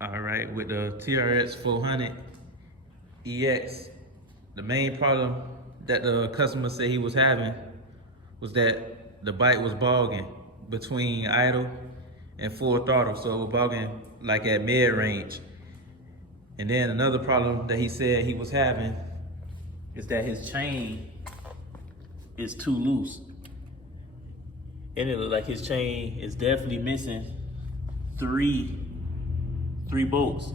All right, with the trx400 EX, the main problem that the customer said he was having was that the bike was bogging between idle and full throttle, so it was bogging like at mid range. And then another problem that he said he was having is that his chain is too loose. And it looked like his chain is definitely missing three bolts.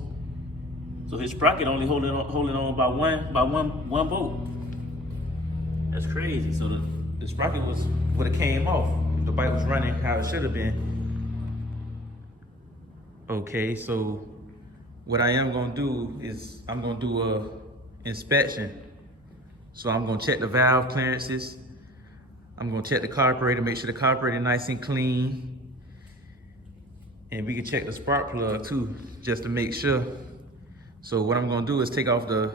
So his sprocket only holding on by one bolt. That's crazy. So the sprocket would have came off if the bike was running how it should have been. Okay, so what I am gonna do is I'm gonna do a inspection. So I'm gonna check the valve clearances. I'm gonna check the carburetor, make sure the carburetor is nice and clean. And we can check the spark plug too, just to make sure. So what I'm gonna do is take off the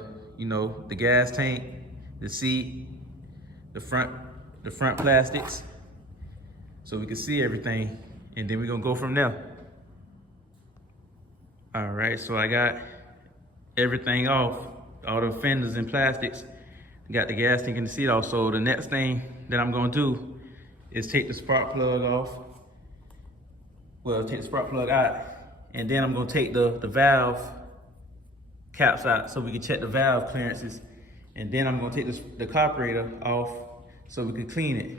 gas tank, the seat, the front plastics, so we can see everything, and then we're gonna go from there. All right, so I got everything off, all the fenders and plastics, got the gas tank and the seat off. So the next thing that I'm gonna do is take the spark plug off. Well, take the spark plug out, and then I'm gonna take the valve caps out so we can check the valve clearances. And then I'm gonna take the carburetor off so we can clean it.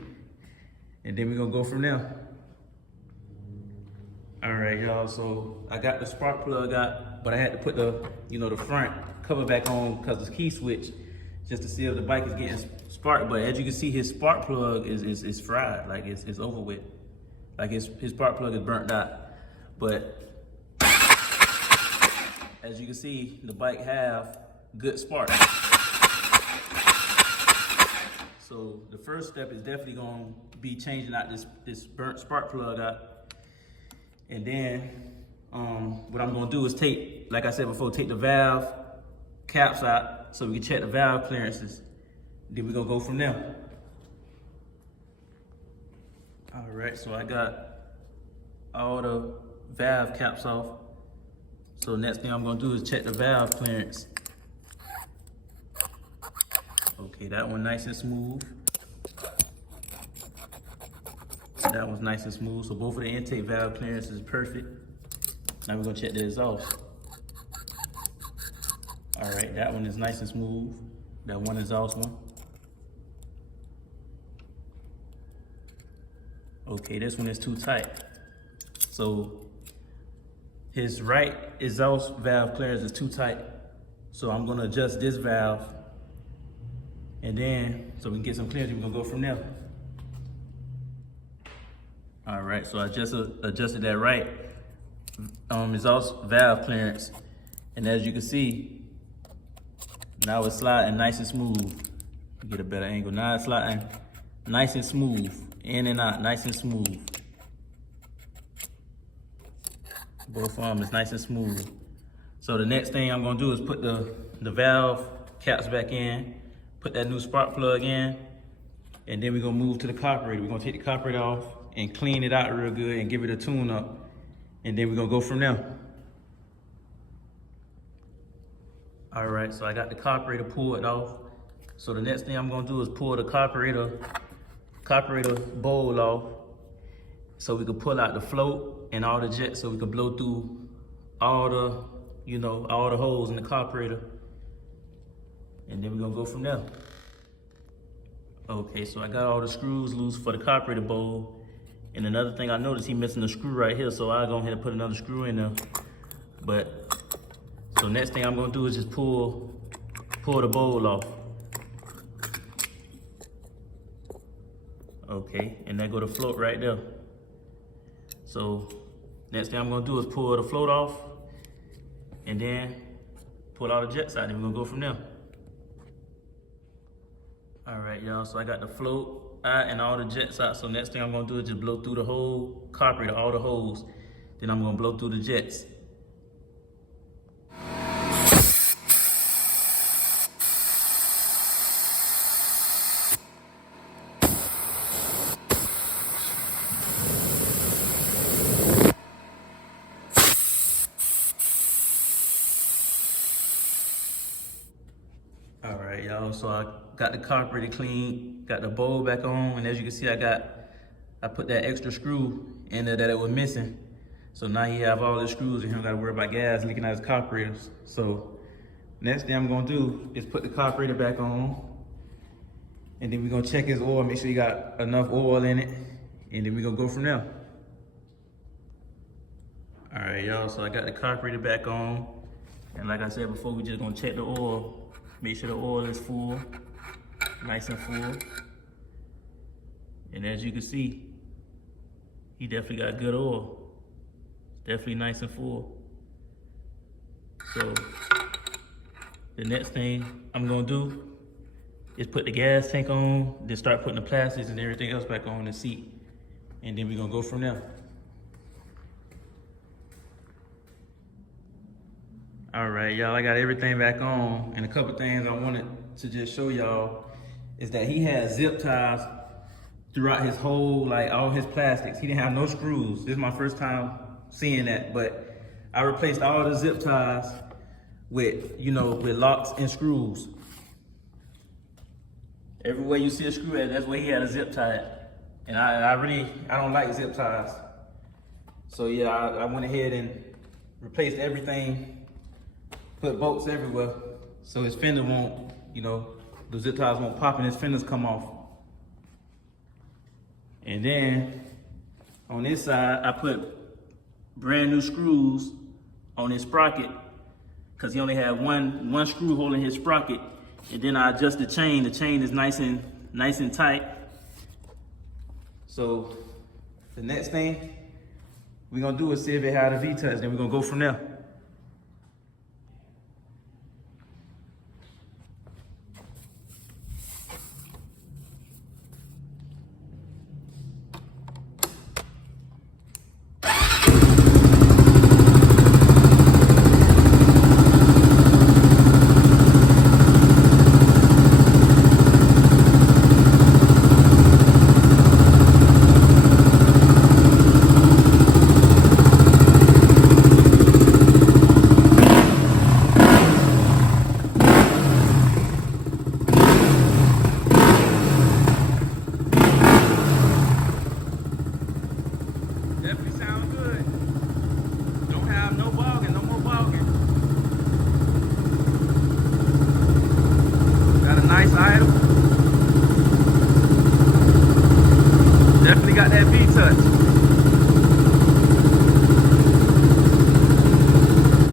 And then we're gonna go from there. All right, y'all, so I got the spark plug out, but I had to put the front cover back on because the key switch, just to see if the bike is getting sparked. But as you can see, his spark plug is fried, like it's over with. Like his spark plug is burnt out. But as you can see, the bike have good spark. So the first step is definitely gonna be changing out this burnt spark plug out. And then what I'm gonna do is take, like I said before, take the valve caps out so we can check the valve clearances. Then we're gonna go from there. All right, so I got all the valve caps off. So next thing I'm gonna do is check the valve clearance. Okay, that one nice and smooth. That one's nice and smooth. So both of the intake valve clearances is perfect. Now we're gonna check the exhaust. All right, that one is nice and smooth. That one exhaust one. Okay, this one is too tight. So his right exhaust valve clearance is too tight. So I'm gonna adjust this valve, and then so we can get some clearance, we're gonna go from there. All right, so I just adjusted that right exhaust valve clearance, and as you can see, now it's sliding nice and smooth. Get a better angle. Now it's sliding nice and smooth, in and out, nice and smooth. Both of them is nice and smooth. So the next thing I'm gonna do is put the valve caps back in, put that new spark plug in, and then we're gonna move to the carburetor. We're gonna take the carburetor off and clean it out real good and give it a tune up. And then we're gonna go from there. All right, so I got the carburetor pulled off. So the next thing I'm gonna do is pull the carburetor bowl off so we can pull out the float and all the jets so we can blow through all the holes in the carburetor. And then we're gonna go from there. Okay, so I got all the screws loose for the carburetor bowl. And another thing I noticed, he missing a screw right here, so I'll go ahead and put another screw in there. So next thing I'm gonna do is just pull the bowl off. Okay, and there go the float right there. So next thing I'm gonna do is pull the float off, and then pull all the jets out, and we're gonna go from there. All right, y'all, so I got the float out and all the jets out. So next thing I'm gonna do is just blow through the whole carburetor, all the holes. Then I'm gonna blow through the jets. y'all, so I got the carburetor clean, got the bowl back on, and as you can see, I put that extra screw in there that it was missing. So now he have all the screws and he don't gotta worry about gas leaking out his carburetors. So next thing I'm gonna do is put the carburetor back on, and then we're gonna check his oil, make sure he got enough oil in it, and then we're gonna go from there. All right, y'all, so I got the carburetor back on, and like I said before, we just gonna check the oil, make sure the oil is full, nice and full. And as you can see, he definitely got good oil. Definitely nice and full. So the next thing I'm gonna do is put the gas tank on, then start putting the plastics and everything else back on the seat. And then we're gonna go from there. All right, y'all, I got everything back on, and a couple things I wanted to just show y'all is that he had zip ties throughout his whole, like all his plastics. He didn't have no screws. This is my first time seeing that, but I replaced all the zip ties with, you know, with locks and screws. Everywhere you see a screw at, that's where he had a zip tie at. And I don't like zip ties. So yeah, I went ahead and replaced everything, put bolts everywhere, so his fender won't, you know, the zip ties won't pop and his fenders come off. And then on this side, I put brand new screws on his sprocket, because he only had one screw holding his sprocket. And then I adjust the chain. The chain is nice and tight. So the next thing we're gonna do is see if it had a V-touch, then we're gonna go from there. Definitely sound good. Don't have no bogging, no more bogging. Got a nice idle. Definitely got that V-touch.